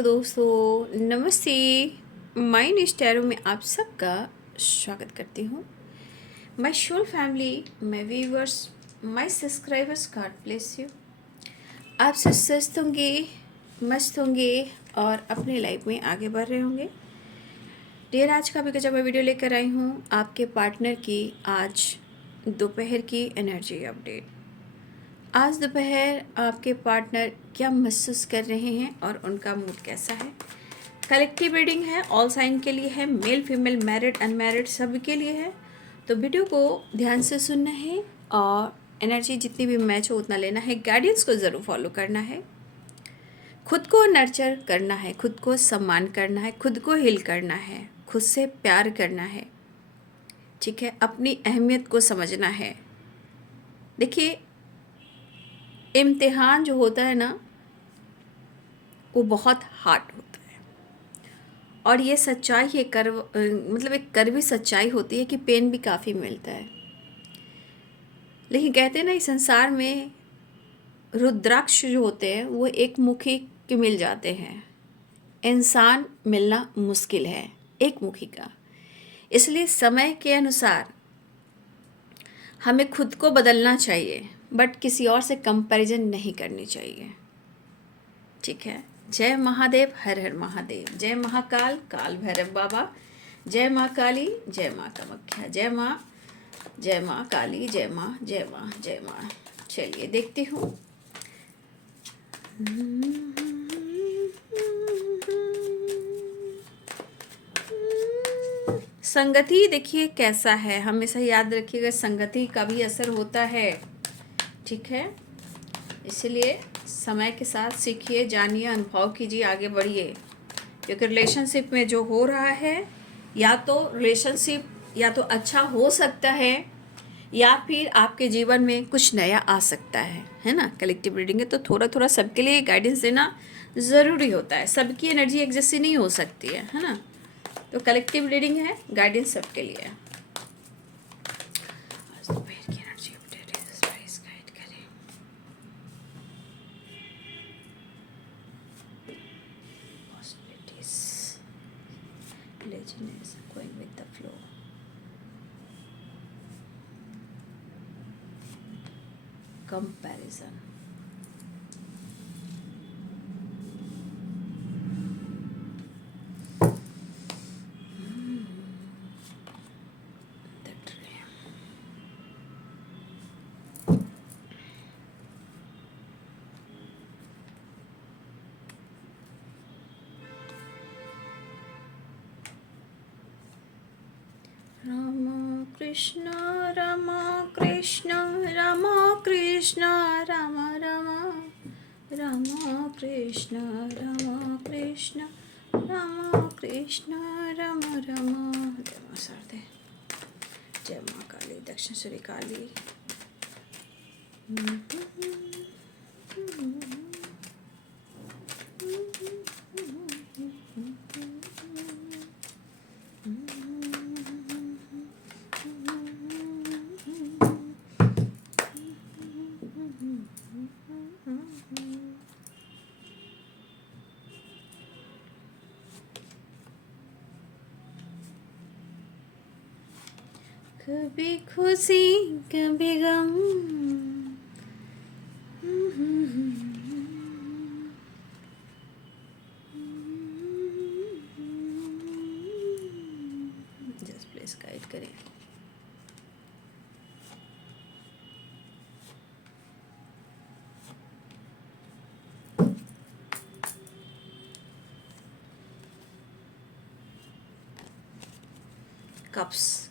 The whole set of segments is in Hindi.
हेलो दोस्तों, नमस्ते। माय न्यूज़ टैरो में आप सबका स्वागत करती हूँ। My soul family, my viewers, my subscribers, God bless you. आप सब स्वस्थ होंगे, मस्त होंगे और अपनी लाइफ में आगे बढ़ रहे होंगे। डियर, आज का भी जब मैं वीडियो लेकर आई हूँ आपके पार्टनर की आज दोपहर की एनर्जी अपडेट। आज दोपहर आपके पार्टनर क्या महसूस कर रहे हैं और उनका मूड कैसा है। कलेक्टिव रीडिंग है, ऑल साइन के लिए है, मेल फीमेल मैरिड अनमैरिड सभी के लिए है। तो वीडियो को ध्यान से सुनना है और एनर्जी जितनी भी मैच हो उतना लेना है। गाइडेंस को ज़रूर फॉलो करना है। खुद को नर्चर करना है, खुद को सम्मान करना है, खुद को हील करना है, खुद से प्यार करना है। ठीक है, अपनी अहमियत को समझना है। देखिए, इम्तिहान जो होता है ना वो बहुत हार्ड होता है और ये सच्चाई है, मतलब एक कड़वी सच्चाई होती है कि पेन भी काफ़ी मिलता है। लेकिन कहते हैं ना, इस संसार में रुद्राक्ष जो होते हैं वो एक मुखी के मिल जाते हैं, इंसान मिलना मुश्किल है एक मुखी का। इसलिए समय के अनुसार हमें खुद को बदलना चाहिए, बट किसी और से कंपैरिजन नहीं करनी चाहिए। ठीक है। जय महादेव, हर हर महादेव। जय महाकाल, काल भैरव बाबा। जय माँ काली, जय माँ कामाख्या। जय माँ काली, जय माँ, जय माँ, जय माँ। चलिए देखती हूँ। संगति देखिए कैसा है, हमेशा याद रखिएगा संगति का भी असर होता है। ठीक है, इसलिए समय के साथ सीखिए, जानिए, अनुभव कीजिए, आगे बढ़िए। क्योंकि रिलेशनशिप में जो हो रहा है, या तो रिलेशनशिप या तो अच्छा हो सकता है या फिर आपके जीवन में कुछ नया आ सकता है ना। कलेक्टिव रीडिंग है तो थोड़ा थोड़ा सबके लिए गाइडेंस देना ज़रूरी होता है। सबकी एनर्जी एक जैसी नहीं हो सकती है ना। तो कलेक्टिव रीडिंग है, गाइडेंस सबके लिए है। आज दोपहर की एनर्जी अपडेट है, स्पाइस गाइड करें। Possibilities, laziness, going with the flow. Comparison. The dream. Rama Krishna, Rama Krishna, Rama Krishna, Rama Rama, Rama Krishna, Rama Krishna, Rama Krishna, Rama Rama। जय माँ शारदे, जय माँ काली, दक्षिणेश्वरी काली। कभी खुशी कभी गम, जस्ट प्लीज गाइड करें।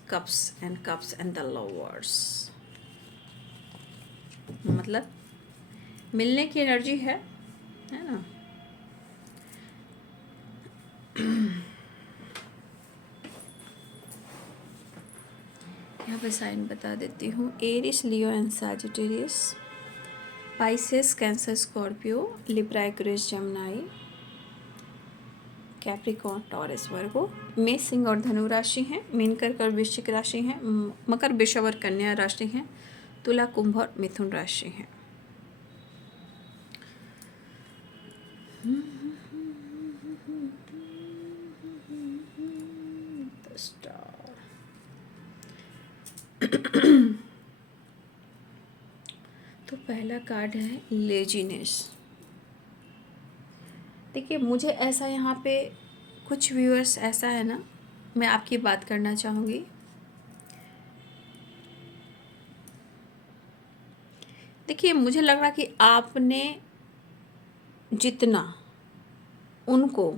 cups and the lovers, मतलब मिलने की एनर्जी है ना। यहाँ पे साइन बता देती हूँ। Aries, Leo and Sagittarius, Pisces, Cancer, Scorpio, Libra, Aquarius, Gemini, Capricorn, Taurus, Virgo. मेष, सिंह और धनु राशि हैं। मीन, कर्क और वृश्चिक राशि हैं। मकर, वृषभ और कन्या राशि हैं। तुला, कुंभ और मिथुन राशि हैं। स्टार। तो पहला कार्ड है लेजीनेस। देखिए मुझे ऐसा यहाँ पे कुछ व्यूअर्स ऐसा है ना, मैं आपकी बात करना चाहूँगी। देखिए मुझे लग रहा कि उनको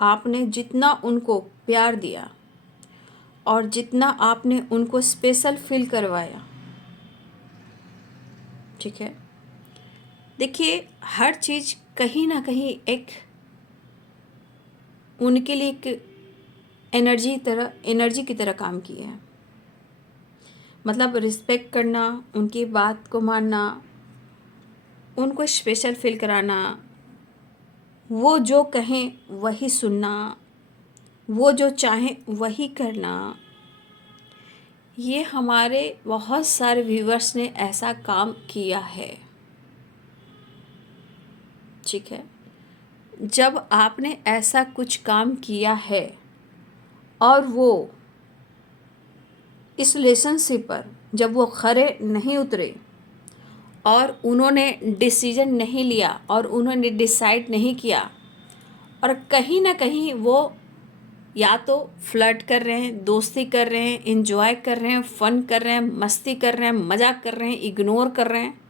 आपने जितना उनको प्यार दिया और जितना आपने उनको स्पेशल फील करवाया, ठीक है। देखिए हर चीज़ कहीं ना कहीं एक उनके लिए एक एनर्जी की तरह काम की है। मतलब रिस्पेक्ट करना, उनकी बात को मानना, उनको स्पेशल फील कराना, वो जो कहें वही सुनना, वो जो चाहें वही करना, ये हमारे बहुत सारे व्यूअर्स ने ऐसा काम किया है, ठीक है। जब आपने ऐसा कुछ काम किया है और वो इस रिलेशनशिप पर जब वो खरे नहीं उतरे और उन्होंने डिसीजन नहीं लिया और उन्होंने डिसाइड नहीं किया और कहीं ना कहीं वो या तो फ्लर्ट कर रहे हैं, दोस्ती कर रहे हैं, एंजॉय कर रहे हैं, फन कर रहे हैं, मस्ती कर रहे हैं, मजाक कर रहे हैं, इग्नोर कर रहे हैं,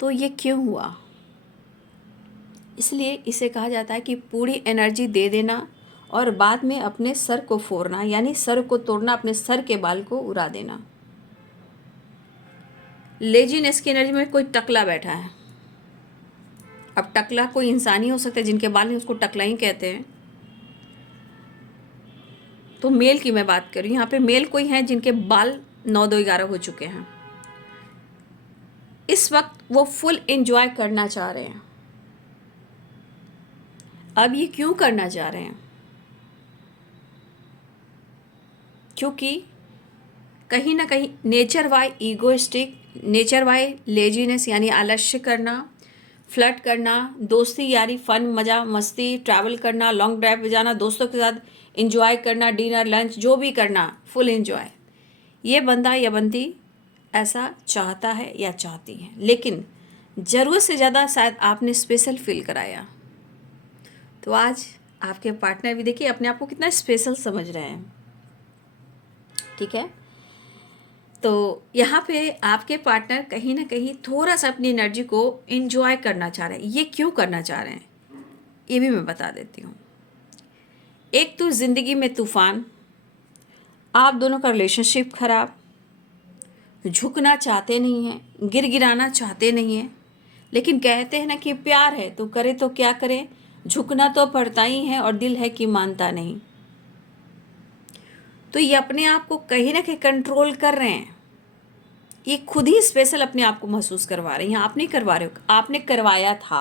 तो ये क्यों हुआ? इसलिए इसे कहा जाता है कि पूरी एनर्जी दे देना और बाद में अपने सर को फोड़ना, यानी सर को तोड़ना, अपने सर के बाल को उड़ा देना। लेजीनेस की एनर्जी में कोई टकला बैठा है। अब टकला कोई इंसान ही हो सकता है, जिनके बाल हैं उसको टकला ही कहते हैं। तो मेल की मैं बात कर रही हूँ। यहाँ पे मेल कोई हैं जिनके बाल 9, 2, 11 हो चुके हैं। इस वक्त वो फुल एंजॉय करना चाह रहे हैं। अब ये क्यों करना चाह रहे हैं? क्योंकि कहीं ना कहीं nature wise egoistic, nature wise laziness यानी आलस्य करना, फ्लर्ट करना, दोस्ती यारी, फन, मज़ा, मस्ती, ट्रैवल करना, लॉन्ग ड्राइव पे जाना, दोस्तों के साथ इंजॉय करना, डिनर लंच जो भी करना, फुल इंजॉय, ये बंदा या बंदी ऐसा चाहता है या चाहती है। लेकिन ज़रूरत से ज़्यादा शायद आपने स्पेशल फील कराया। तो आज आपके पार्टनर भी देखिए अपने आप को कितना स्पेशल समझ रहे हैं, ठीक है। तो यहाँ पे आपके पार्टनर कहीं ना कहीं थोड़ा सा अपनी एनर्जी को एंजॉय करना चाह रहे हैं। ये क्यों करना चाह रहे हैं ये भी मैं बता देती हूँ। एक तो ज़िंदगी में तूफान, आप दोनों का रिलेशनशिप खराब, झुकना चाहते नहीं हैं, गिराना चाहते नहीं हैं, लेकिन कहते हैं ना कि प्यार है तो करे तो क्या करें, झुकना तो पड़ता ही है और दिल है कि मानता नहीं। तो ये अपने आप को कहीं ना कहीं कंट्रोल कर रहे हैं। ये खुद ही स्पेशल अपने आप को महसूस करवा रहे हैं। आप नहीं करवा रहे हो, आपने करवाया था,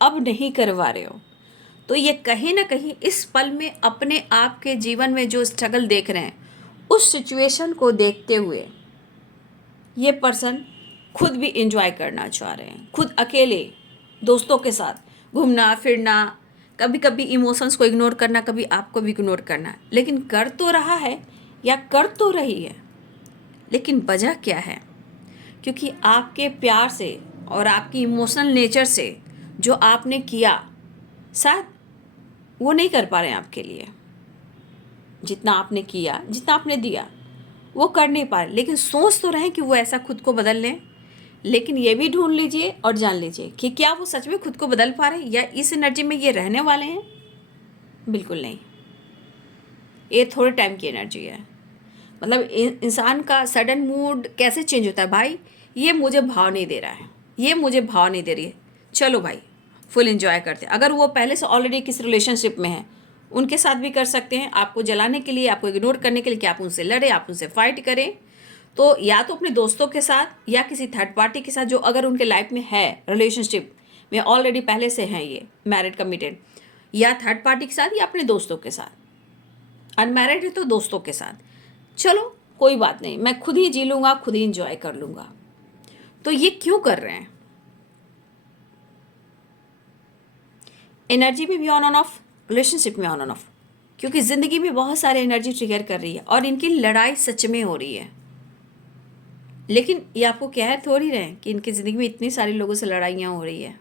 अब नहीं करवा रहे हो। तो ये कहीं ना कहीं इस पल में अपने आप के जीवन में जो स्ट्रगल देख रहे हैं, उस सिचुएशन को देखते हुए ये पर्सन खुद भी एंजॉय करना चाह रहे हैं। खुद अकेले दोस्तों के साथ घूमना फिरना, कभी कभी इमोशंस को इग्नोर करना, कभी आपको भी इग्नोर करना, लेकिन कर तो रहा है या कर तो रही है, लेकिन वजह क्या है? क्योंकि आपके प्यार से और आपकी इमोशनल नेचर से जो आपने किया, शायद वो नहीं कर पा रहे हैं आपके लिए। जितना आपने किया, जितना आपने दिया, वो कर नहीं पा रहे, लेकिन सोच तो रहे कि वो ऐसा खुद को बदल लें। लेकिन ये भी ढूंढ लीजिए और जान लीजिए कि क्या वो सच में खुद को बदल पा रहे हैं या इस एनर्जी में ये रहने वाले हैं। बिल्कुल नहीं, ये थोड़े टाइम की एनर्जी है। मतलब इंसान का सडन मूड कैसे चेंज होता है भाई, ये मुझे भाव नहीं दे रहा है, ये मुझे भाव नहीं दे रही है, चलो भाई फुल एंजॉय करते हैं। अगर वो पहले से ऑलरेडी किस रिलेशनशिप में है, उनके साथ भी कर सकते हैं, आपको जलाने के लिए, आपको इग्नोर करने के लिए कि आप उनसे लड़े, आप उनसे फाइट करें। तो या तो अपने दोस्तों के साथ या किसी थर्ड पार्टी के साथ जो अगर उनके लाइफ में है, रिलेशनशिप में ऑलरेडी पहले से हैं, ये मैरिड कमिटेड, या थर्ड पार्टी के साथ या अपने दोस्तों के साथ। अनमैरिड है तो दोस्तों के साथ, चलो कोई बात नहीं, मैं खुद ही जी लूँगा, खुद ही इंजॉय कर लूँगा। तो ये क्यों कर रहे हैं? एनर्जी में भी ऑन ऑन ऑफ, रिलेशनशिप में ऑन ऑन ऑफ, क्योंकि ज़िंदगी में बहुत सारे एनर्जी ट्रिगर कर रही है और इनकी लड़ाई सच में हो रही है। लेकिन ये आपको कह थोड़ी रहे कि इनकी ज़िंदगी में इतनी सारे लोगों से लड़ाइयाँ हो रही है।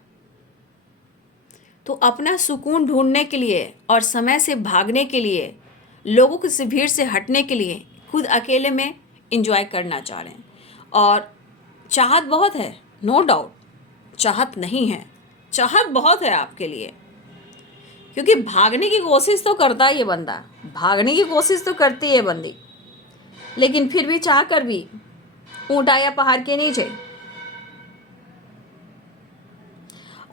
तो अपना सुकून ढूंढने के लिए और समय से भागने के लिए, लोगों की भीड़ से हटने के लिए खुद अकेले में इंजॉय करना चाह रहे हैं। और चाहत बहुत है, नो डाउट, चाहत नहीं है, चाहत बहुत है आपके लिए, क्योंकि भागने की कोशिश तो करता है ये बंदा, भागने की कोशिश तो करती है बंदी, लेकिन फिर भी चाह कर भी ऊँट आया पहाड़ के नीचे।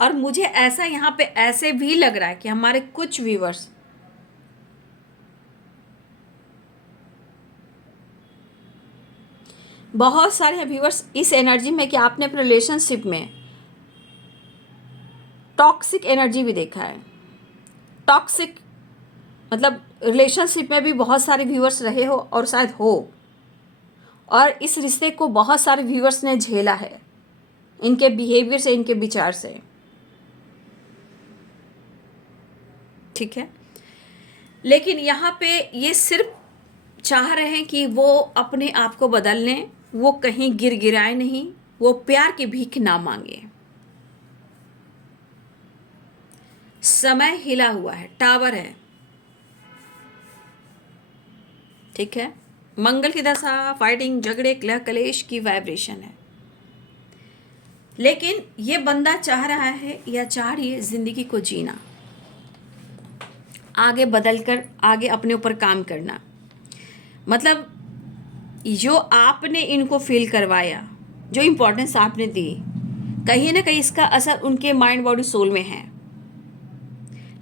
और मुझे ऐसा यहाँ पे ऐसे भी लग रहा है कि हमारे कुछ व्यूवर्स बहुत सारे व्यूवर्स इस एनर्जी में कि आपने अपने रिलेशनशिप में टॉक्सिक एनर्जी भी देखा है। टॉक्सिक मतलब रिलेशनशिप में भी बहुत सारे व्यूवर्स रहे हो और शायद हो, और इस रिश्ते को बहुत सारे व्यूवर्स ने झेला है, इनके बिहेवियर से, इनके विचार से। ठीक है, लेकिन यहाँ पे ये सिर्फ चाह रहे हैं कि वो अपने आप को बदल लें, वो कहीं गिर गिराए नहीं, वो प्यार की भीख ना मांगे। समय हिला हुआ है, टावर है, ठीक है, मंगल की दशा, फाइटिंग, झगड़े, कलह कलेश की वाइब्रेशन है। लेकिन ये बंदा चाह रहा है या चाह रही है जिंदगी को जीना, आगे बदल कर आगे अपने ऊपर काम करना। मतलब जो आपने इनको फील करवाया, जो इम्पोर्टेंस आपने दी, कहीं ना कहीं इसका असर उनके माइंड बॉडी सोल में है।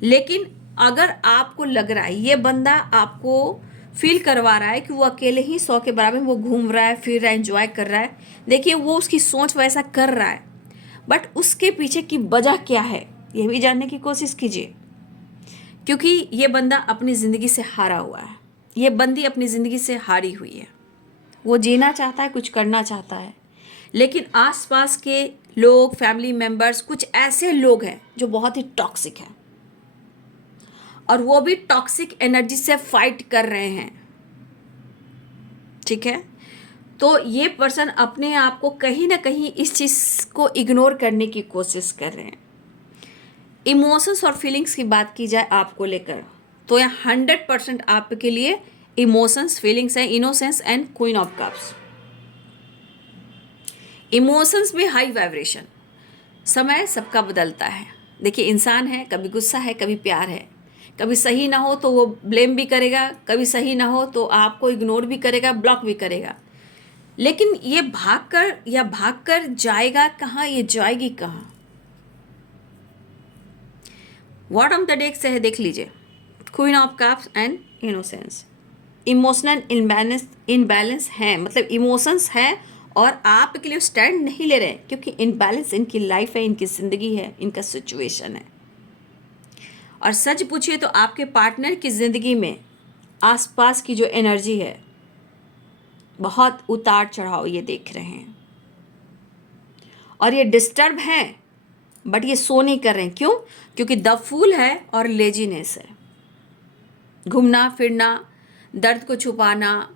लेकिन अगर आपको लग रहा है ये बंदा आपको फील करवा रहा है कि वो अकेले ही 100 के बराबर वो घूम रहा है, फिर रहा है, एंजॉय कर रहा है, देखिए वो उसकी सोच वैसा कर रहा है, बट उसके पीछे की वजह क्या है ये भी जानने की कोशिश कीजिए। क्योंकि ये बंदा अपनी ज़िंदगी से हारा हुआ है, ये बंदी अपनी ज़िंदगी से हारी हुई है। वो जीना चाहता है, कुछ करना चाहता है, लेकिन आसपास के लोग, फैमिली मेंबर्स, कुछ ऐसे लोग हैं जो बहुत ही टॉक्सिक हैं, और वो भी टॉक्सिक एनर्जी से फाइट कर रहे हैं। ठीक है, तो ये पर्सन अपने आप को कहीं ना कहीं इस चीज़ को इग्नोर करने की कोशिश कर रहे हैं। इमोशंस और फीलिंग्स की बात की जाए आपको लेकर, तो यह 100% आपके लिए इमोशंस, फीलिंग्स है, innocence and queen of cups. Emotions में हाई वाइब्रेशन, समय सबका बदलता है। देखिए इंसान है, कभी गुस्सा है, कभी प्यार है, कभी सही ना हो तो वो ब्लेम भी करेगा, कभी सही ना हो तो आपको इग्नोर भी करेगा, ब्लॉक भी करेगा। लेकिन ये भागकर जाएगा कहाँ, ये जाएगी कहाँ? बॉटम द डेक से है, देख लीजिए, queen of cups and innocence. Emotional imbalance है, मतलब इमोशंस हैं और आपके लिए स्टैंड नहीं ले रहे हैं, क्योंकि इनबैलेंस इनकी लाइफ है, इनकी ज़िंदगी है, इनका सिचुएशन है। और सच पूछिए तो आपके पार्टनर की ज़िंदगी में आसपास की जो एनर्जी है, बहुत उतार चढ़ाव ये देख रहे हैं, और ये डिस्टर्ब हैं, बट ये सो नहीं कर रहे हैं। क्यों? क्योंकि द फूल है और लेजीनेस है, घूमना फिरना, दर्द को छुपाना,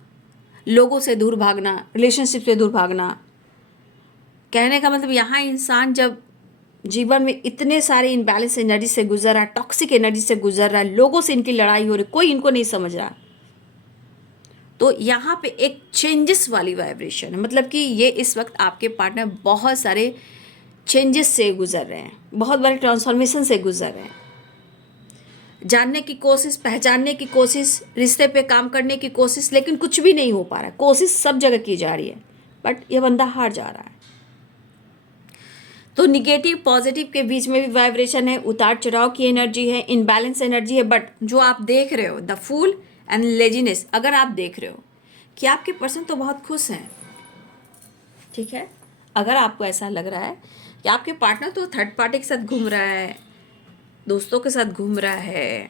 लोगों से दूर भागना, रिलेशनशिप से दूर भागना। कहने का मतलब यहाँ इंसान जब जीवन में इतने सारे इनबैलेंस एनर्जी से गुजर रहा है, टॉक्सिक एनर्जी से गुजर रहा है, लोगों से इनकी लड़ाई हो रही, कोई इनको नहीं समझ रहा, तो यहाँ पे एक चेंजेस वाली वाइब्रेशन है। मतलब कि ये इस वक्त आपके पार्टनर बहुत सारे चेंजेस से गुजर रहे हैं, बहुत बड़े ट्रांसफॉर्मेशन से गुजर रहे हैं। जानने की कोशिश, पहचानने की कोशिश, रिश्ते पे काम करने की कोशिश, लेकिन कुछ भी नहीं हो पा रहा है। कोशिश सब जगह की जा रही है, बट ये बंदा हार जा रहा है। तो निगेटिव पॉजिटिव के बीच में भी वाइब्रेशन है, उतार चढ़ाव की एनर्जी है, इनबैलेंस एनर्जी है। बट जो आप देख रहे हो, द फूल एंड लेजीनेस, अगर आप देख रहे हो कि आपके पर्सन तो बहुत खुश हैं, ठीक है, अगर आपको ऐसा लग रहा है कि आपके पार्टनर तो थर्ड पार्टी के साथ घूम रहा है, दोस्तों के साथ घूम रहा है,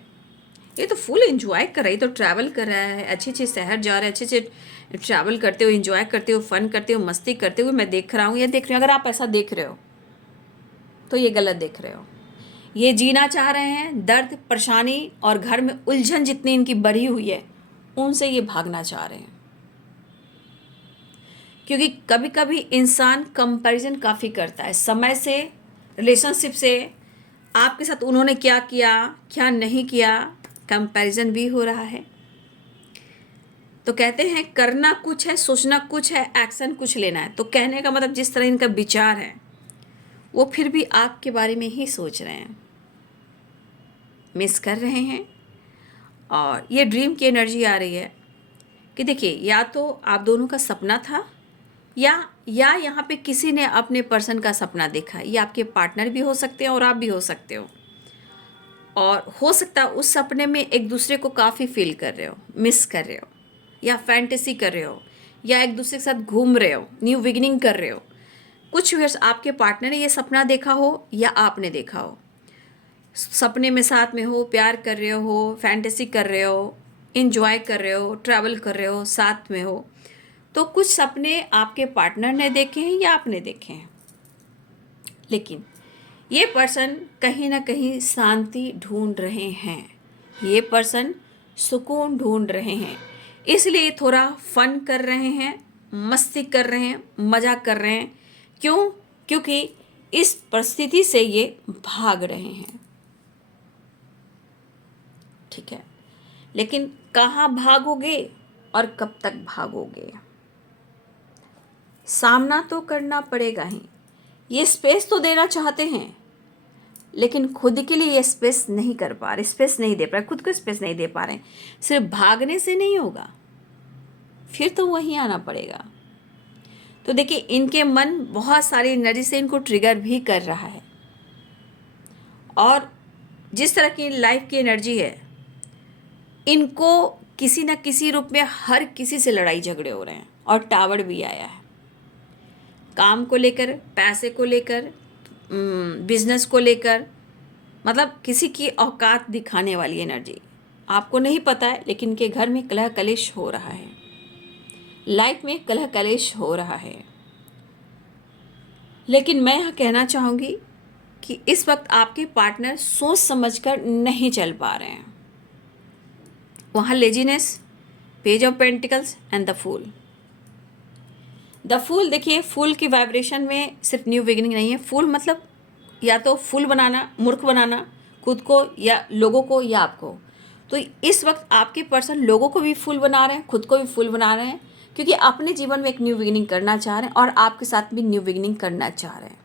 ये तो फुल एंजॉय कर रहा है, ये तो ट्रैवल कर रहा है, अच्छे अच्छे शहर जा रहा है, अच्छे अच्छे ट्रैवल करते हुए, एंजॉय करते हुए, फन करते हुए, मस्ती करते हुए मैं देख रहा हूँ या देख रही हूँ। अगर आप ऐसा देख रहे हो तो ये गलत देख रहे हो। ये जीना चाह रहे हैं, दर्द, परेशानी और घर में उलझन जितनी इनकी बढ़ी हुई है उनसे ये भागना चाह रहे हैं। क्योंकि कभी कभी इंसान कंपैरिजन काफ़ी करता है समय से, रिलेशनशिप से, आपके साथ उन्होंने क्या किया क्या नहीं किया, कंपैरिजन भी हो रहा है। तो कहते हैं करना कुछ है, सोचना कुछ है, एक्शन कुछ लेना है। तो कहने का मतलब जिस तरह इनका विचार है वो फिर भी आपके बारे में ही सोच रहे हैं, मिस कर रहे हैं। और ये ड्रीम की एनर्जी आ रही है कि देखिए या तो आप दोनों का सपना था या यहाँ पे किसी ने अपने पर्सन का सपना देखा। ये आपके पार्टनर भी हो सकते हैं और आप भी हो सकते हो। और हो सकता है उस सपने में एक दूसरे को काफ़ी फील कर रहे हो, मिस कर रहे हो, या फैंटेसी कर रहे हो, या एक दूसरे के साथ घूम रहे हो, न्यू बिगिनिंग कर रहे हो। कुछ व्यूअर्स आपके पार्टनर ने ये सपना देखा हो या आपने देखा हो, सपने में साथ में हो, प्यार कर रहे हो, फैंटेसी कर रहे हो, इंजॉय कर रहे हो, ट्रैवल कर रहे हो, साथ में हो। तो कुछ सपने आपके पार्टनर ने देखे हैं या आपने देखे हैं। लेकिन ये पर्सन कहीं ना कहीं शांति ढूंढ रहे हैं, ये पर्सन सुकून ढूंढ रहे हैं, इसलिए थोड़ा फन कर रहे हैं, मस्ती कर रहे हैं, मज़ा कर रहे हैं। क्यों? क्योंकि इस परिस्थिति से ये भाग रहे हैं। ठीक है, लेकिन कहाँ भागोगे और कब तक भागोगे, सामना तो करना पड़ेगा ही। ये स्पेस तो देना चाहते हैं लेकिन खुद के लिए ये स्पेस नहीं कर पा रहे, स्पेस नहीं दे पा रहे, खुद को स्पेस नहीं दे पा रहे। सिर्फ भागने से नहीं होगा, फिर तो वहीं आना पड़ेगा। तो देखिए इनके मन बहुत सारी एनर्जी से इनको ट्रिगर भी कर रहा है। और जिस तरह की लाइफ की एनर्जी है, इनको किसी न किसी रूप में हर किसी से लड़ाई झगड़े हो रहे हैं। और टावर भी आया है, काम को लेकर, पैसे को लेकर, बिजनेस को लेकर, मतलब किसी की औकात दिखाने वाली एनर्जी। आपको नहीं पता है लेकिन इनके घर में कलह कलेश हो रहा है, लाइफ में कलह कलेश हो रहा है। लेकिन मैं यहाँ कहना चाहूँगी कि इस वक्त आपके पार्टनर सोच समझकर नहीं चल पा रहे हैं। वहाँ laziness, page of pentacles and the fool. The fool, देखिए फूल की वाइब्रेशन में सिर्फ न्यू बिगिनिंग नहीं है। फूल मतलब या तो फूल बनाना, मूर्ख बनाना खुद को या लोगों को या आपको। तो इस वक्त आपके पर्सन लोगों को भी फूल बना रहे हैं, खुद को भी फूल बना रहे हैं, क्योंकि अपने जीवन में एक न्यू बिगिनिंग करना चाह रहे हैं और आपके साथ भी न्यू बिगिनिंग करना चाह रहे हैं।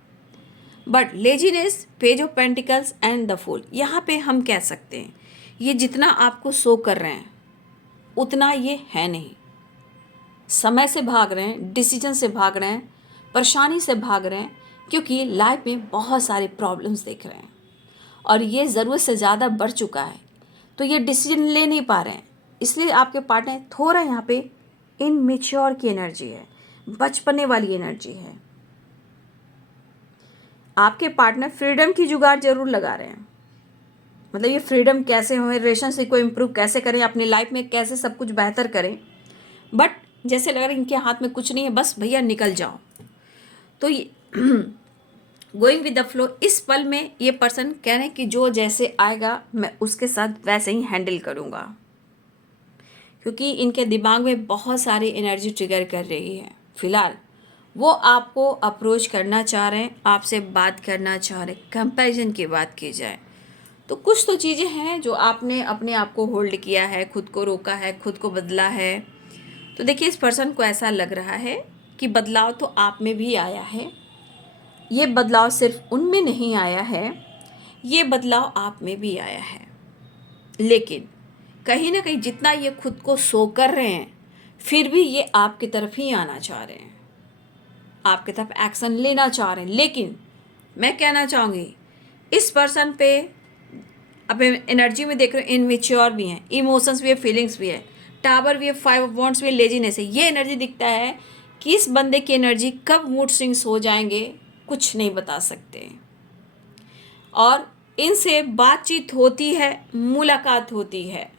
But laziness, page of pentacles and the fool, यहाँ पे हम कह सकते हैं ये जितना आपको शो कर रहे हैं उतना ये है नहीं। समय से भाग रहे हैं, डिसीजन से भाग रहे हैं, परेशानी से भाग रहे हैं, क्योंकि लाइफ में बहुत सारे प्रॉब्लम्स देख रहे हैं और ये ज़रूरत से ज़्यादा बढ़ चुका है। तो ये डिसीजन ले नहीं पा रहे हैं, इसलिए आपके पार्टनर थोड़ा यहाँ पे इनमेच्योर की एनर्जी है, बचपने वाली एनर्जी है। आपके पार्टनर फ्रीडम की जुगाड़ जरूर लगा रहे हैं, मतलब ये फ्रीडम कैसे हो, रिलेशनशिप को इम्प्रूव कैसे करें, अपनी लाइफ में कैसे सब कुछ बेहतर करें। बट जैसे लग रहा है इनके हाथ में कुछ नहीं है, बस भैया निकल जाओ। तो ये गोइंग विद द फ्लो, इस पल में ये पर्सन कह रहे हैं कि जो जैसे आएगा मैं उसके साथ वैसे ही हैंडल करूँगा, क्योंकि इनके दिमाग में बहुत सारी एनर्जी ट्रिगर कर रही है। फिलहाल वो आपको अप्रोच करना चाह रहे हैं, आपसे बात करना चाह रहे हैं। कंपैरिजन की बात की जाए तो कुछ तो चीज़ें हैं जो आपने अपने आप को होल्ड किया है, खुद को रोका है, खुद को बदला है। तो देखिए इस पर्सन को ऐसा लग रहा है कि बदलाव तो आप में भी आया है, ये बदलाव सिर्फ उनमें नहीं आया है, ये बदलाव आप में भी आया है। लेकिन कहीं ना कहीं जितना ये खुद को शो कर रहे हैं फिर भी ये आपकी तरफ ही आना चाह रहे हैं, आपकी तरफ एक्शन लेना चाह रहे हैं। लेकिन मैं कहना चाहूँगी इस पर्सन पे अब एनर्जी में देख रहे हो इनमेच्योर भी हैं, इमोशंस भी है, फीलिंग्स भी है, टावर भी है, 5 ऑफ वॉन्ड्स भी है, लेजीनेस है। ये एनर्जी दिखता है कि इस बंदे की एनर्जी कब मूड स्विंग्स हो जाएंगे कुछ नहीं बता सकते। और इनसे बातचीत होती है, मुलाकात होती है,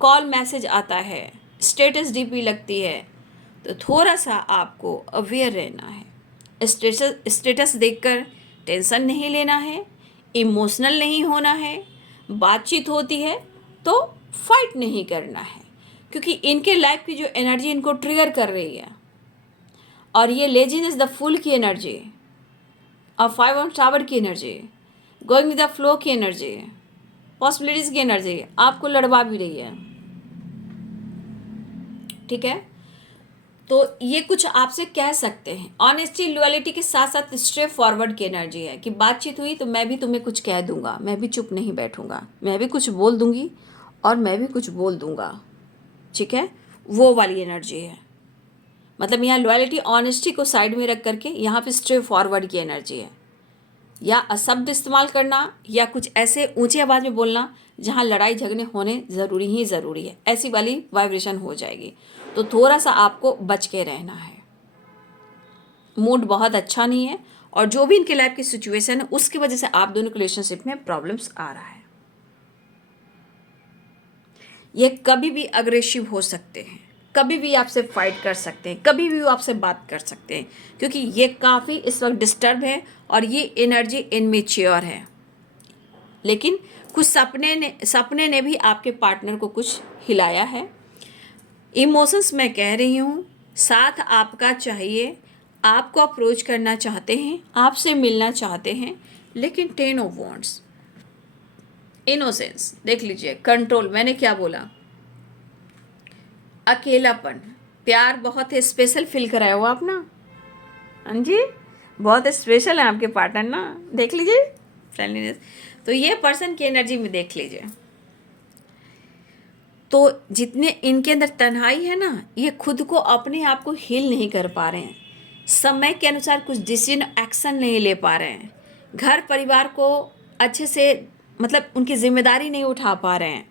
कॉल मैसेज आता है, स्टेटस डीपी लगती है। तो थोड़ा सा आपको अवेयर रहना है, स्टेटस देखकर टेंशन नहीं लेना है, इमोशनल नहीं होना है, बातचीत होती है तो फाइट नहीं करना है, क्योंकि इनके लाइफ की जो एनर्जी इनको ट्रिगर कर रही है, और ये लेजीनेस द फुल की एनर्जी और 5 ऑन टावर की energy, going with the flow की एनर्जी, पॉसिबिलिटीज की एनर्जी आपको लड़वा भी रही है। ठीक है, तो ये कुछ आपसे कह सकते हैं। ऑनेस्टी लॉयल्टी के साथ साथ स्ट्रेट फॉरवर्ड की एनर्जी है कि बातचीत हुई तो मैं भी तुम्हें कुछ कह दूंगा, मैं भी चुप नहीं बैठूंगा, मैं भी कुछ बोल दूंगी और मैं भी कुछ बोल दूंगा। ठीक है, वो वाली एनर्जी है। मतलब यहाँ लॉयल्टी ऑनेस्टी को साइड में रख करके यहाँ पे स्ट्रेट फॉरवर्ड की एनर्जी है, या अशब्द इस्तेमाल करना या कुछ ऐसे ऊंची आवाज़ में बोलना जहाँ लड़ाई झगड़े होने ज़रूरी ही ज़रूरी है, ऐसी वाली वाइब्रेशन हो जाएगी। तो थोड़ा सा आपको बच के रहना है। मूड बहुत अच्छा नहीं है, और जो भी इनके लाइफ की सिचुएशन है उसकी वजह से आप दोनों के रिलेशनशिप में प्रॉब्लम्स आ रहा है। ये कभी भी अग्रेसिव हो सकते हैं, कभी भी आपसे फाइट कर सकते हैं, कभी भी वो आपसे बात कर सकते हैं, क्योंकि ये काफ़ी इस वक्त डिस्टर्ब है और ये एनर्जी इनमेच्योर है। लेकिन कुछ सपने ने भी आपके पार्टनर को कुछ हिलाया है। इमोशंस मैं कह रही हूँ, साथ आपका चाहिए, आपको अप्रोच करना चाहते हैं, आपसे मिलना चाहते हैं, लेकिन 10 ऑफ वॉन्ड्स, इनोसेंस देख लीजिए, कंट्रोल, मैंने क्या बोला, अकेलापन, प्यार बहुत स्पेशल फील कराया हुआ आप ना। हाँ जी, बहुत स्पेशल है आपके पार्टनर ना, देख लीजिए फ्रेंडलीनेस। तो ये पर्सन की एनर्जी में देख लीजिए, तो जितने इनके अंदर तन्हाई है ना, ये खुद को अपने आप को हील नहीं कर पा रहे हैं, समय के अनुसार कुछ डिसीजन एक्शन नहीं ले पा रहे हैं, घर परिवार को अच्छे से मतलब उनकी जिम्मेदारी नहीं उठा पा रहे हैं,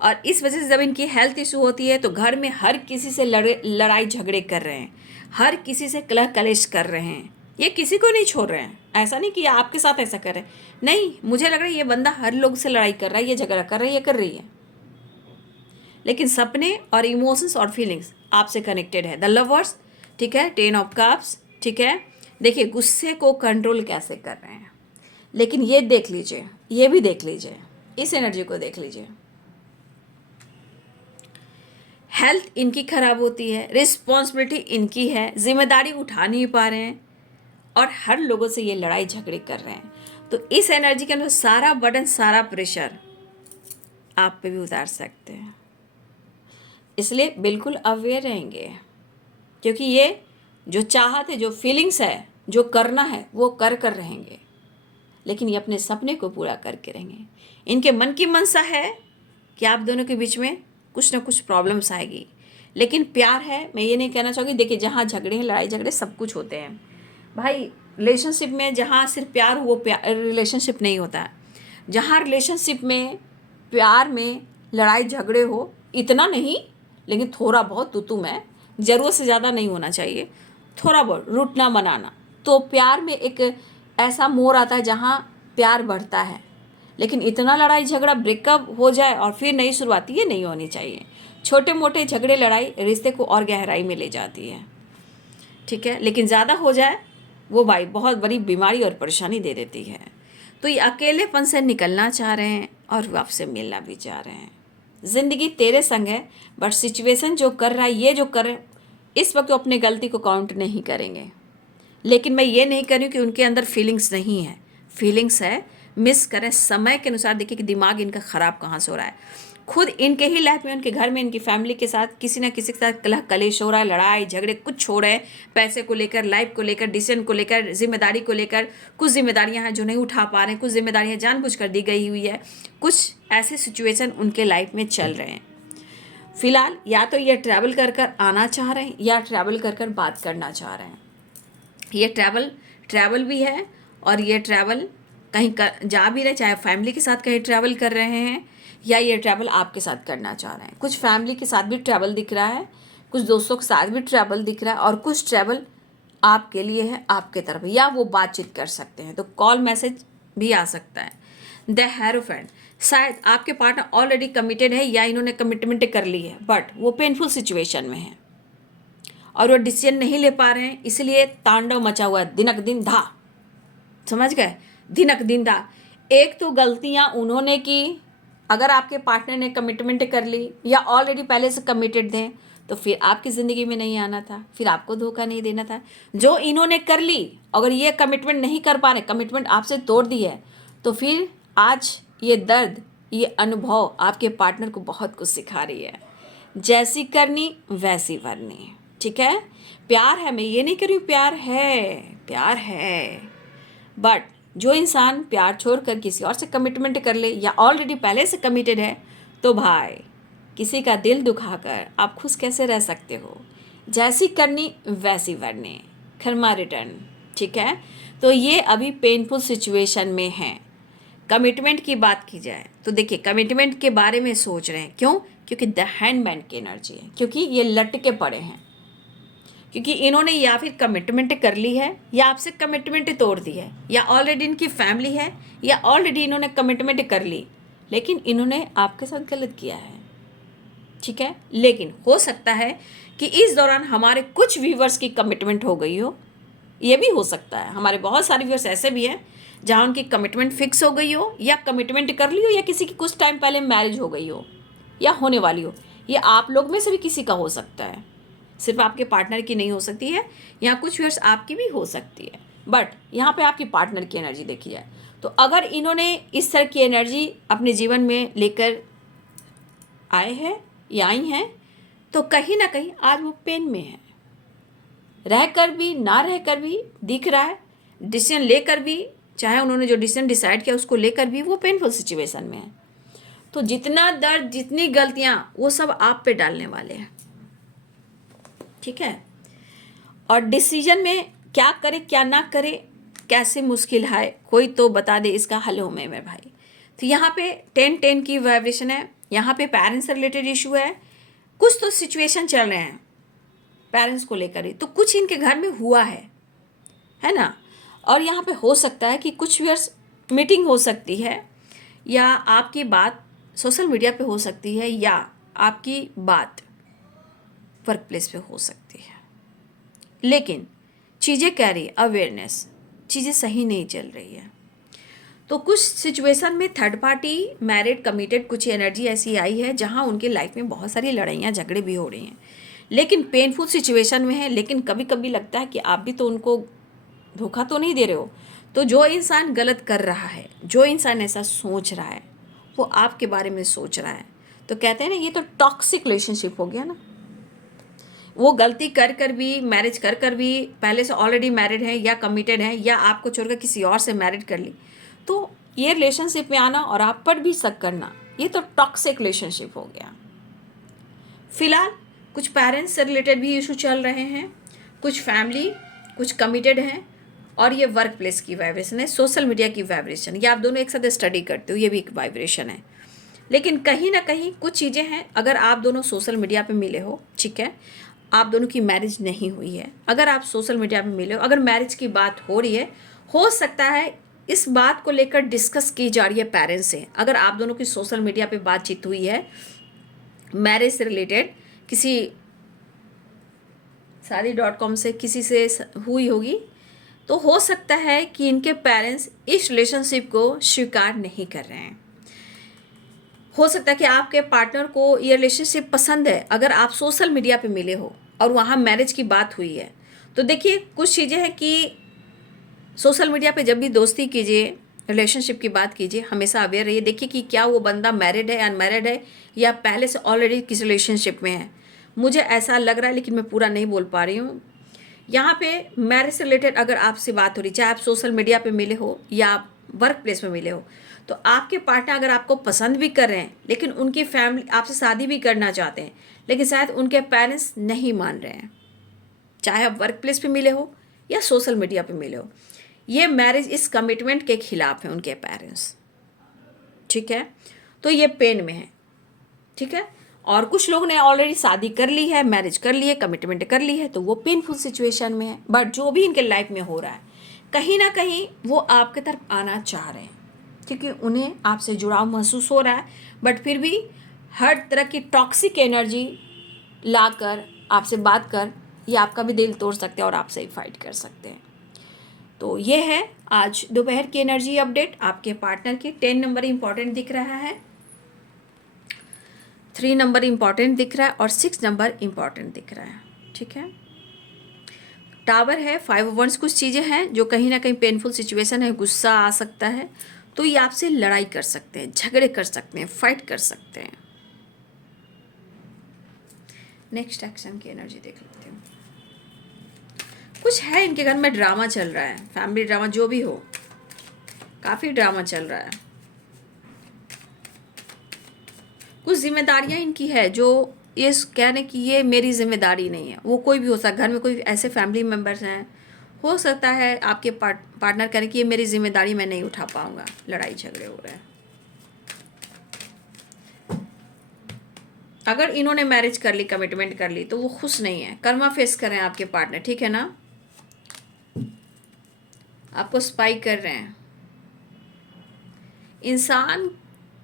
और इस वजह से जब इनकी हेल्थ इशू होती है तो घर में हर किसी से लड़ाई झगड़े कर रहे हैं, हर किसी से कलह कलेश कर रहे हैं, ये किसी को नहीं छोड़ रहे हैं। ऐसा नहीं कि आपके साथ ऐसा कर रहे हैं, नहीं, मुझे लग रहा है ये बंदा हर लोग से लड़ाई कर रहा है, ये झगड़ा कर रहा है, ये कर रही है, लेकिन सपने और इमोशंस और फीलिंग्स आपसे कनेक्टेड है। द लवर्स, ठीक है, 10 ऑफ कप्स, ठीक है। देखिए गुस्से को कंट्रोल कैसे कर रहे हैं, लेकिन ये देख लीजिए, ये भी देख लीजिए, इस एनर्जी को देख लीजिए, हेल्थ इनकी खराब होती है, रिस्पॉन्सिबिलिटी इनकी है, जिम्मेदारी उठा नहीं पा रहे हैं, और हर लोगों से ये लड़ाई झगड़े कर रहे हैं। तो इस एनर्जी के अंदर सारा बर्डन, सारा प्रेशर आप पे भी उतार सकते हैं, इसलिए बिल्कुल अवेयर रहेंगे, क्योंकि ये जो चाहत है, जो फीलिंग्स है, जो करना है वो कर रहेंगे, लेकिन ये अपने सपने को पूरा करके रहेंगे। इनके मन की मनसा है कि आप दोनों के बीच में कुछ ना कुछ प्रॉब्लम्स आएगी, लेकिन प्यार है, मैं ये नहीं कहना चाहूँगी। देखिए जहाँ झगड़े हैं, लड़ाई झगड़े सब कुछ होते हैं भाई, रिलेशनशिप में जहाँ सिर्फ प्यार हो वो रिलेशनशिप नहीं होता है। जहाँ रिलेशनशिप में प्यार में लड़ाई झगड़े हो, इतना नहीं लेकिन थोड़ा बहुत तू मैं, ज़रूरत से ज़्यादा नहीं होना चाहिए, थोड़ा बहुत रूठना मनाना, तो प्यार में एक ऐसा मोड़ आता है जहाँ प्यार बढ़ता है। लेकिन इतना लड़ाई झगड़ा ब्रेकअप हो जाए और फिर नई शुरुआत, ये नहीं होनी चाहिए। छोटे मोटे झगड़े लड़ाई रिश्ते को और गहराई में ले जाती है, ठीक है, लेकिन ज़्यादा हो जाए वो भाई बहुत बड़ी बीमारी और परेशानी दे देती है। तो ये अकेलेपन से निकलना चाह रहे हैं और वो आपसे मिलना भी चाह रहे हैं। ज़िंदगी तेरे संग है, बट सिचुएशन जो कर रहा है, ये जो कर रहे हैं, इस वक्त वो अपने गलती को काउंट नहीं करेंगे। लेकिन मैं ये नहीं कर रही हूँ कि उनके अंदर फीलिंग्स नहीं है, फीलिंग्स है, मिस करें समय के अनुसार। देखिए कि दिमाग इनका ख़राब कहाँ से हो रहा है, खुद इनके ही लाइफ में, उनके घर में, इनकी फैमिली के साथ किसी ना किसी के साथ कलह कलेश हो रहा है, लड़ाई झगड़े कुछ हो रहे हैं, पैसे को लेकर, लाइफ को लेकर, डिसीजन को लेकर, जिम्मेदारी को लेकर। कुछ जिम्मेदारियां हैं जो नहीं उठा पा रहे हैं, कुछ जिम्मेदारियां जानबूझकर दी गई हुई है, कुछ ऐसे सिचुएशन उनके लाइफ में चल रहे हैं। फिलहाल या तो ये ट्रैवल कर कर आना चाह रहे हैं या ट्रैवल कर कर बात करना चाह रहे हैं। ये ट्रैवल भी है, और ये ट्रैवल कहीं जा भी रहे, चाहे फैमिली के साथ कहीं ट्रैवल कर रहे हैं या ये ट्रैवल आपके साथ करना चाह रहे हैं। कुछ फैमिली के साथ भी ट्रैवल दिख रहा है, कुछ दोस्तों के साथ भी ट्रैवल दिख रहा है, और कुछ ट्रैवल आपके लिए है, आपके तरफ, या वो बातचीत कर सकते हैं, तो कॉल मैसेज भी आ सकता है। द हेरोफेंट, शायद आपके पार्टनर ऑलरेडी कमिटेड है या इन्होंने कमिटमेंट कर ली है, बट वो पेनफुल सिचुएशन में है और वो डिसीजन नहीं ले पा रहे हैं, इसलिए तांडव मचा हुआ है, दिनक दिन धा, समझ गए। दिनक दिन दा। एक तो गलतियां उन्होंने की, अगर आपके पार्टनर ने कमिटमेंट कर ली या ऑलरेडी पहले से कमिटेड थे तो फिर आपकी ज़िंदगी में नहीं आना था, फिर आपको धोखा नहीं देना था। जो इन्होंने कर ली, अगर ये कमिटमेंट नहीं कर पा रहे, कमिटमेंट आपसे तोड़ दी है, तो फिर आज ये दर्द, ये अनुभव आपके पार्टनर को बहुत कुछ सिखा रही है। जैसी करनी वैसी भरनी, ठीक है। प्यार है, मैं ये नहीं कह रही हूँ, प्यार है, प्यार है, बट जो इंसान प्यार छोड़कर किसी और से कमिटमेंट कर ले या ऑलरेडी पहले से कमिटेड है, तो भाई किसी का दिल दुखाकर आप खुश कैसे रह सकते हो। जैसी करनी वैसी भरनी, कर्मा रिटर्न, ठीक है। तो ये अभी पेनफुल सिचुएशन में है। कमिटमेंट की बात की जाए तो देखिए, कमिटमेंट के बारे में सोच रहे हैं, क्यों? क्योंकि द हैंडमैन की एनर्जी है, क्योंकि ये लटके पड़े हैं, क्योंकि इन्होंने या फिर कमिटमेंट कर ली है या आपसे कमिटमेंट तोड़ दी है, या ऑलरेडी इनकी फैमिली है या ऑलरेडी इन्होंने कमिटमेंट कर ली, लेकिन इन्होंने आपके साथ गलत किया है, ठीक है। लेकिन हो सकता है कि इस दौरान हमारे कुछ व्यूवर्स की कमिटमेंट हो गई हो, ये भी हो सकता है। हमारे बहुत सारे व्यूवर्स ऐसे भी हैं जहाँ उनकी कमिटमेंट फिक्स हो गई हो या कमिटमेंट कर ली हो, या किसी की कुछ टाइम पहले मैरिज हो गई हो या होने वाली हो। ये आप लोग में से भी किसी का हो सकता है, सिर्फ आपके पार्टनर की नहीं हो सकती है। यहाँ कुछ व्यूअर्स आपकी भी हो सकती है, बट यहाँ पे आपकी पार्टनर की एनर्जी देखी जाए तो अगर इन्होंने इस तरह की एनर्जी अपने जीवन में लेकर आए हैं या आई हैं, तो कहीं ना कहीं आज वो पेन में है। रहकर भी ना रहकर भी दिख रहा है, डिसीजन लेकर भी, चाहे उन्होंने जो डिसीजन डिसाइड किया उसको लेकर भी वो पेनफुल सिचुएशन में है। तो जितना दर्द, जितनी गलतियाँ, वो सब आप पे डालने वाले हैं, ठीक है। और डिसीजन में क्या करे क्या ना करे, कैसे मुश्किल है, कोई तो बता दे इसका हल हो मेरे भाई। तो यहाँ पे 10-10 की वाइब्रेशन है, यहाँ पे पेरेंट्स से रिलेटेड इशू है, कुछ तो सिचुएशन चल रहे हैं पेरेंट्स को लेकर ही, तो कुछ इनके घर में हुआ है ना। और यहाँ पे हो सकता है कि कुछ व्यूअर्स मीटिंग हो सकती है, या आपकी बात सोशल मीडिया पे हो सकती है, या आपकी बात वर्क प्लेस पे हो सकती है। लेकिन चीज़ें कह रही, अवेयरनेस, चीज़ें सही नहीं चल रही है। तो कुछ सिचुएशन में थर्ड पार्टी, मैरिड, कमिटेड, कुछ एनर्जी ऐसी आई है जहाँ उनके लाइफ में बहुत सारी लड़ाइयाँ झगड़े भी हो रही हैं, लेकिन पेनफुल सिचुएशन में है। लेकिन कभी कभी लगता है कि आप भी तो उनको धोखा तो नहीं दे रहे हो। तो जो इंसान गलत कर रहा है, जो इंसान ऐसा सोच रहा है, वो आपके बारे में सोच रहा है, तो कहते हैं ना, ये तो टॉक्सिक रिलेशनशिप हो गया ना। वो गलती कर कर भी, मैरिज कर कर भी, पहले से ऑलरेडी मैरिड है या कमिटेड है, या आपको छोड़कर किसी और से मैरिड कर ली, तो ये रिलेशनशिप में आना और आप पर भी शक करना, ये तो टॉक्सिक रिलेशनशिप हो गया। फिलहाल कुछ पेरेंट्स से रिलेटेड भी इशू चल रहे हैं, कुछ फैमिली, कुछ कमिटेड हैं, और ये वर्क प्लेस की वाइब्रेशन है, सोशल मीडिया की वाइब्रेशन, ये आप दोनों एक साथ स्टडी करते हो, ये भी एक वाइब्रेशन है। लेकिन कहीं ना कहीं कुछ चीज़ें हैं, अगर आप दोनों सोशल मीडिया पे मिले हो, ठीक है, आप दोनों की मैरिज नहीं हुई है, अगर आप सोशल मीडिया पे मिले हो, अगर मैरिज की बात हो रही है, हो सकता है इस बात को लेकर डिस्कस की जा रही है पेरेंट्स से। अगर आप दोनों की सोशल मीडिया पे बातचीत हुई है मैरिज से रिलेटेड, किसी शादी.com से किसी से हुई होगी, तो हो सकता है कि इनके पेरेंट्स इस रिलेशनशिप को स्वीकार नहीं कर रहे हैं। हो सकता है कि आपके पार्टनर को ये रिलेशनशिप पसंद है, अगर आप सोशल मीडिया पे मिले हो और वहाँ मैरिज की बात हुई है। तो देखिए, कुछ चीज़ें हैं कि सोशल मीडिया पे जब भी दोस्ती कीजिए, रिलेशनशिप की बात कीजिए, हमेशा अवेयर रहिए, देखिए कि क्या वो बंदा मैरिड है, अनमैरिड है, या पहले से ऑलरेडी किस रिलेशनशिप में है। मुझे ऐसा लग रहा है, लेकिन मैं पूरा नहीं बोल पा रही हूँ। यहाँ पे मैरिज से रिलेटेड अगर आपसे बात हो रही, चाहे आप सोशल मीडिया पे मिले हो या आप वर्क प्लेस में मिले हो, तो आपके पार्टनर अगर आपको पसंद भी कर रहे हैं, लेकिन उनकी फैमिली आपसे शादी भी करना चाहते हैं, लेकिन शायद उनके पेरेंट्स नहीं मान रहे हैं, चाहे आप वर्क प्लेस पे मिले हो या सोशल मीडिया पे मिले हो, ये मैरिज इस कमिटमेंट के खिलाफ है उनके पेरेंट्स, ठीक है। तो ये पेन में है, ठीक है। और कुछ लोग ने ऑलरेडी शादी कर ली है, मैरिज कर ली है, कमिटमेंट कर ली है, तो वो पेनफुल सिचुएशन में है। बट जो भी इनके लाइफ में हो रहा है, कहीं ना कहीं वो आपके तरफ आना चाह रहे हैं, क्योंकि उन्हें आपसे जुड़ाव महसूस हो रहा है, बट फिर भी हर तरह की टॉक्सिक एनर्जी लाकर आपसे बात कर ये आपका भी दिल तोड़ सकते हैं और आपसे ही फाइट कर सकते हैं। तो ये है आज दोपहर की एनर्जी अपडेट आपके पार्टनर की। 10 नंबर इम्पॉर्टेंट दिख रहा है, 3 नंबर इम्पॉर्टेंट दिख रहा है और 6 नंबर इम्पॉर्टेंट दिख रहा है। ठीक है, टावर है, 5 ऑफ वंस, कुछ चीज़ें हैं जो कहीं ना कहीं पेनफुल सिचुएशन है, गुस्सा आ सकता है, तो ये आपसे लड़ाई कर सकते हैं, झगड़े कर सकते हैं, फाइट कर सकते हैं। नेक्स्ट एक्शन की एनर्जी देख लेते हैं। कुछ है इनके घर में ड्रामा चल रहा है, फैमिली ड्रामा जो भी हो, काफ़ी ड्रामा चल रहा है। कुछ जिम्मेदारियां इनकी है जो ये कह रहे कि ये मेरी जिम्मेदारी नहीं है। वो कोई भी हो सकता है, घर में कोई ऐसे फैमिली मेम्बर्स हैं, हो सकता है आपके पार्टनर कह रहे कि ये मेरी जिम्मेदारी मैं नहीं उठा पाऊंगा, लड़ाई झगड़े हो रहे हैं। अगर इन्होंने मैरिज कर ली, कमिटमेंट कर ली, तो वो खुश नहीं है, कर्मा फेस कर रहे हैं आपके पार्टनर। ठीक है ना, आपको स्पाई कर रहे हैं। इंसान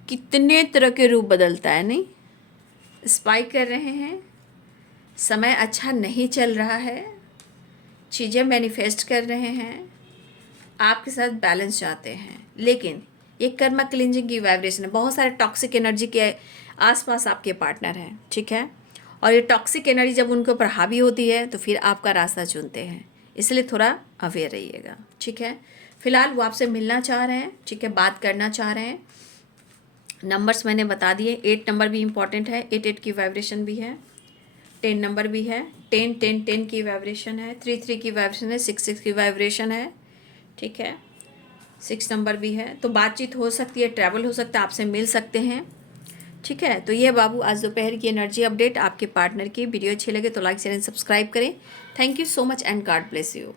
कितने तरह के रूप बदलता है, नहीं, स्पाई कर रहे हैं। समय अच्छा नहीं चल रहा है, चीज़ें मैनिफेस्ट कर रहे हैं, आपके साथ बैलेंस चाहते हैं, लेकिन ये कर्मा क्लिंजिंग की वाइब्रेशन है। बहुत सारे टॉक्सिक एनर्जी के आसपास आपके पार्टनर हैं। ठीक है, और ये टॉक्सिक एनर्जी जब उनके ऊपर हावी होती है तो फिर आपका रास्ता चुनते हैं, इसलिए थोड़ा अवेयर रहिएगा। ठीक है, फिलहाल वो आपसे मिलना चाह रहे हैं, ठीक है, बात करना चाह रहे हैं। नंबर्स मैंने बता दिए, 8 नंबर भी इम्पॉर्टेंट है, 8 की वाइब्रेशन भी है, 10 नंबर भी है, 10 की वाइब्रेशन है, 3 की वाइब्रेशन है, 6 की वाइब्रेशन है। ठीक है, 6 नंबर भी है, तो बातचीत हो सकती है, ट्रैवल हो सकता है, आपसे मिल सकते हैं। ठीक है, तो ये बाबू आज दोपहर की एनर्जी अपडेट आपके पार्टनर की। वीडियो अच्छी लगे तो लाइक शेयर एंड सब्सक्राइब करें। Thank you so much and God bless you.